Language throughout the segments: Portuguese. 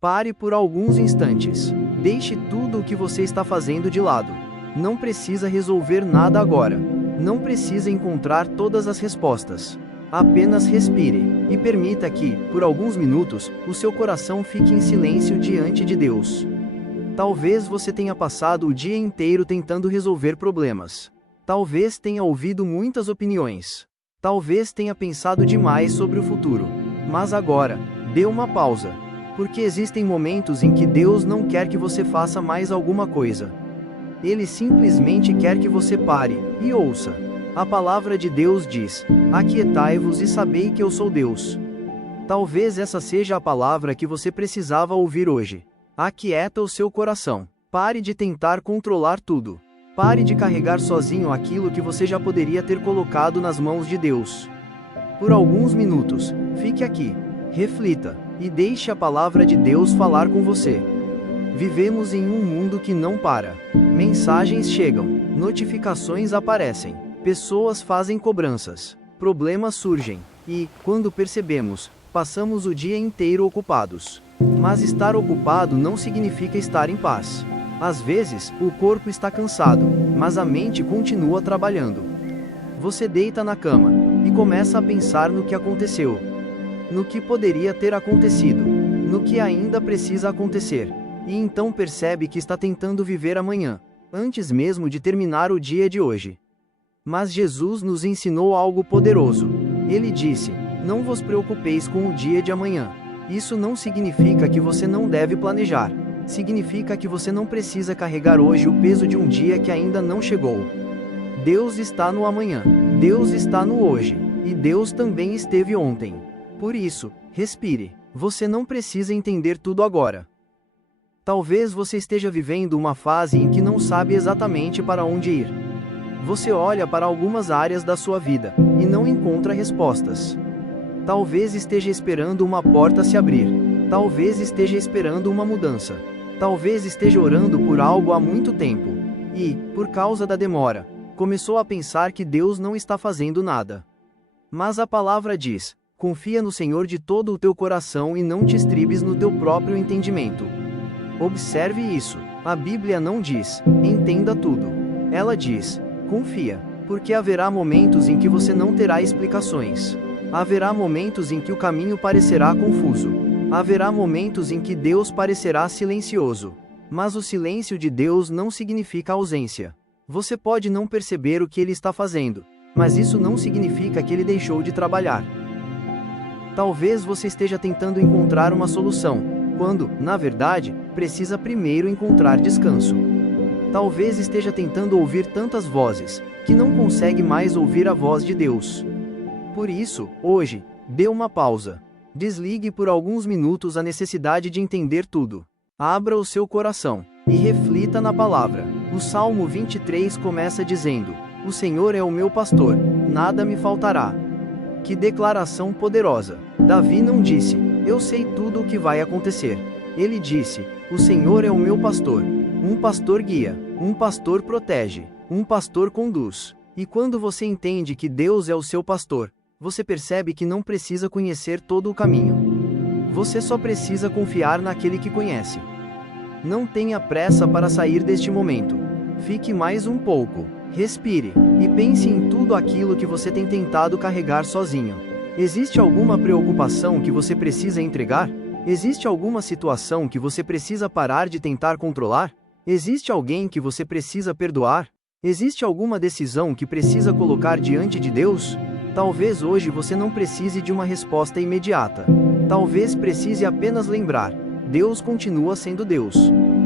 Pare por alguns instantes. Deixe tudo o que você está fazendo de lado. Não precisa resolver nada agora. Não precisa encontrar todas as respostas. Apenas respire, e permita que, por alguns minutos, o seu coração fique em silêncio diante de Deus. Talvez você tenha passado o dia inteiro tentando resolver problemas. Talvez tenha ouvido muitas opiniões. Talvez tenha pensado demais sobre o futuro. Mas agora, dê uma pausa. Porque existem momentos em que Deus não quer que você faça mais alguma coisa. Ele simplesmente quer que você pare e ouça. A palavra de Deus diz: aquietai-vos e sabei que eu sou Deus. Talvez essa seja a palavra que você precisava ouvir hoje. Aquieta o seu coração. Pare de tentar controlar tudo. Pare de carregar sozinho aquilo que você já poderia ter colocado nas mãos de Deus. Por alguns minutos, fique aqui, reflita, e deixe a palavra de Deus falar com você. Vivemos em um mundo que não para. Mensagens chegam, notificações aparecem, pessoas fazem cobranças, problemas surgem, e, quando percebemos, passamos o dia inteiro ocupados. Mas estar ocupado não significa estar em paz. Às vezes, o corpo está cansado, mas a mente continua trabalhando. Você deita na cama e começa a pensar no que aconteceu, no que poderia ter acontecido, no que ainda precisa acontecer, e então percebe que está tentando viver amanhã, antes mesmo de terminar o dia de hoje. Mas Jesus nos ensinou algo poderoso. Ele disse: não vos preocupeis com o dia de amanhã. Isso não significa que você não deve planejar. Significa que você não precisa carregar hoje o peso de um dia que ainda não chegou. Deus está no amanhã. Deus está no hoje. E Deus também esteve ontem. Por isso, respire. Você não precisa entender tudo agora. Talvez você esteja vivendo uma fase em que não sabe exatamente para onde ir. Você olha para algumas áreas da sua vida e não encontra respostas. Talvez esteja esperando uma porta se abrir. Talvez esteja esperando uma mudança. Talvez esteja orando por algo há muito tempo. E, por causa da demora, começou a pensar que Deus não está fazendo nada. Mas a palavra diz: confia no Senhor de todo o teu coração e não te estribes no teu próprio entendimento. Observe isso. A Bíblia não diz: entenda tudo. Ela diz: confia, porque haverá momentos em que você não terá explicações. Haverá momentos em que o caminho parecerá confuso. Haverá momentos em que Deus parecerá silencioso. Mas o silêncio de Deus não significa ausência. Você pode não perceber o que Ele está fazendo, mas isso não significa que Ele deixou de trabalhar. Talvez você esteja tentando encontrar uma solução, quando, na verdade, precisa primeiro encontrar descanso. Talvez esteja tentando ouvir tantas vozes, que não consegue mais ouvir a voz de Deus. Por isso, hoje, dê uma pausa. Desligue por alguns minutos a necessidade de entender tudo. Abra o seu coração e reflita na palavra. O Salmo 23 começa dizendo: o Senhor é o meu pastor, nada me faltará. Que declaração poderosa! Davi não disse: eu sei tudo o que vai acontecer. Ele disse: o Senhor é o meu pastor. Um pastor guia, um pastor protege, um pastor conduz. E quando você entende que Deus é o seu pastor, você percebe que não precisa conhecer todo o caminho. Você só precisa confiar naquele que conhece. Não tenha pressa para sair deste momento. Fique mais um pouco, respire, e pense em tudo aquilo que você tem tentado carregar sozinho. Existe alguma preocupação que você precisa entregar? Existe alguma situação que você precisa parar de tentar controlar? Existe alguém que você precisa perdoar? Existe alguma decisão que precisa colocar diante de Deus? Talvez hoje você não precise de uma resposta imediata. Talvez precise apenas lembrar: Deus continua sendo Deus.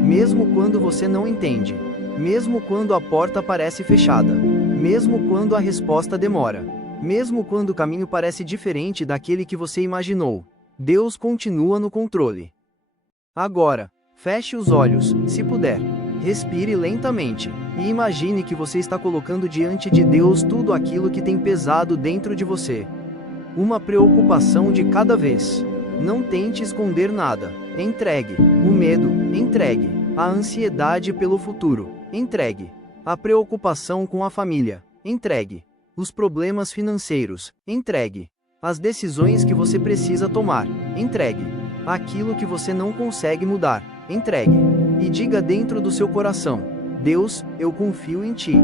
Mesmo quando você não entende. Mesmo quando a porta parece fechada. Mesmo quando a resposta demora. Mesmo quando o caminho parece diferente daquele que você imaginou. Deus continua no controle. Agora, feche os olhos, se puder. Respire lentamente, e imagine que você está colocando diante de Deus tudo aquilo que tem pesado dentro de você. Uma preocupação de cada vez. Não tente esconder nada. Entregue. O medo, entregue. A ansiedade pelo futuro, entregue. A preocupação com a família, entregue. Os problemas financeiros, entregue. As decisões que você precisa tomar, entregue. Aquilo que você não consegue mudar, entregue. E diga dentro do seu coração: Deus, eu confio em ti.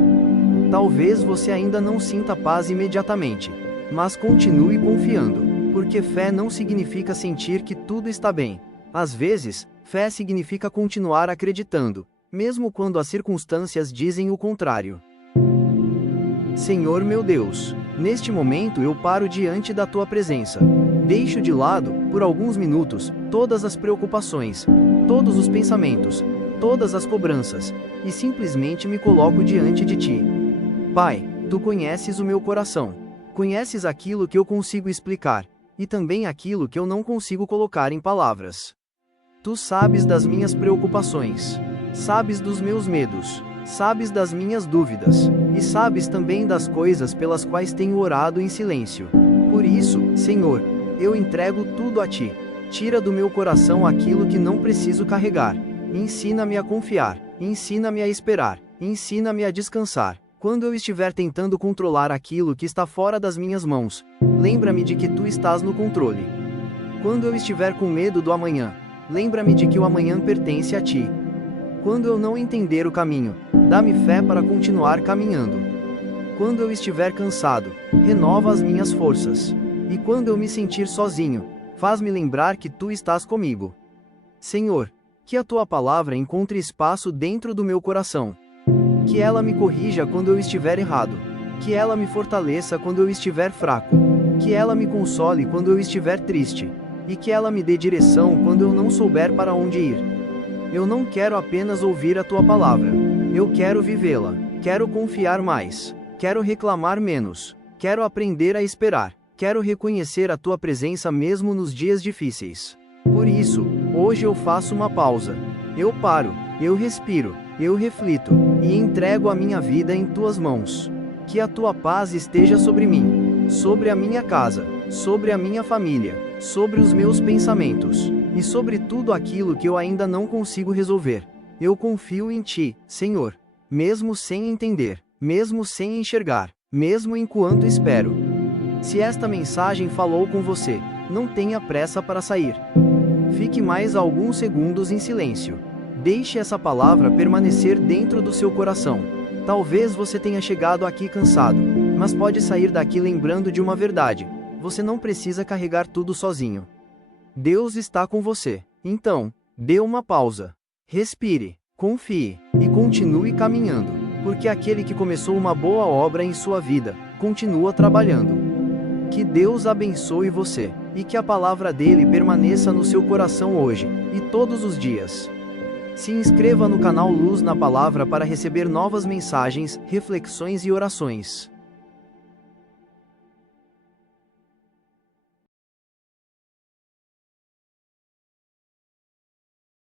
Talvez você ainda não sinta paz imediatamente, mas continue confiando, porque fé não significa sentir que tudo está bem. Às vezes, fé significa continuar acreditando, mesmo quando as circunstâncias dizem o contrário. Senhor meu Deus, neste momento eu paro diante da tua presença. Deixo de lado, por alguns minutos, todas as preocupações, todos os pensamentos, todas as cobranças, e simplesmente me coloco diante de ti. Pai, tu conheces o meu coração. Conheces aquilo que eu consigo explicar, e também aquilo que eu não consigo colocar em palavras. Tu sabes das minhas preocupações, sabes dos meus medos, sabes das minhas dúvidas, e sabes também das coisas pelas quais tenho orado em silêncio. Por isso, Senhor, eu entrego tudo a ti. Tira do meu coração aquilo que não preciso carregar. Ensina-me a confiar, ensina-me a esperar, ensina-me a descansar. Quando eu estiver tentando controlar aquilo que está fora das minhas mãos, lembra-me de que tu estás no controle. Quando eu estiver com medo do amanhã, lembra-me de que o amanhã pertence a ti. Quando eu não entender o caminho, dá-me fé para continuar caminhando. Quando eu estiver cansado, renova as minhas forças. E quando eu me sentir sozinho, faz-me lembrar que tu estás comigo. Senhor, que a tua palavra encontre espaço dentro do meu coração. Que ela me corrija quando eu estiver errado. Que ela me fortaleça quando eu estiver fraco. Que ela me console quando eu estiver triste. E que ela me dê direção quando eu não souber para onde ir. Eu não quero apenas ouvir a tua palavra. Eu quero vivê-la. Quero confiar mais. Quero reclamar menos. Quero aprender a esperar. Quero reconhecer a tua presença mesmo nos dias difíceis. Por isso, hoje eu faço uma pausa. Eu paro, eu respiro, eu reflito, e entrego a minha vida em tuas mãos. Que a tua paz esteja sobre mim, sobre a minha casa, sobre a minha família, sobre os meus pensamentos, e sobre tudo aquilo que eu ainda não consigo resolver. Eu confio em ti, Senhor, mesmo sem entender, mesmo sem enxergar, mesmo enquanto espero. Se esta mensagem falou com você, não tenha pressa para sair. Fique mais alguns segundos em silêncio. Deixe essa palavra permanecer dentro do seu coração. Talvez você tenha chegado aqui cansado, mas pode sair daqui lembrando de uma verdade: você não precisa carregar tudo sozinho. Deus está com você. Então, dê uma pausa. Respire, confie, e continue caminhando, porque aquele que começou uma boa obra em sua vida, continua trabalhando. Que Deus abençoe você, e que a palavra dele permaneça no seu coração hoje, e todos os dias. Se inscreva no canal Luz na Palavra para receber novas mensagens, reflexões e orações.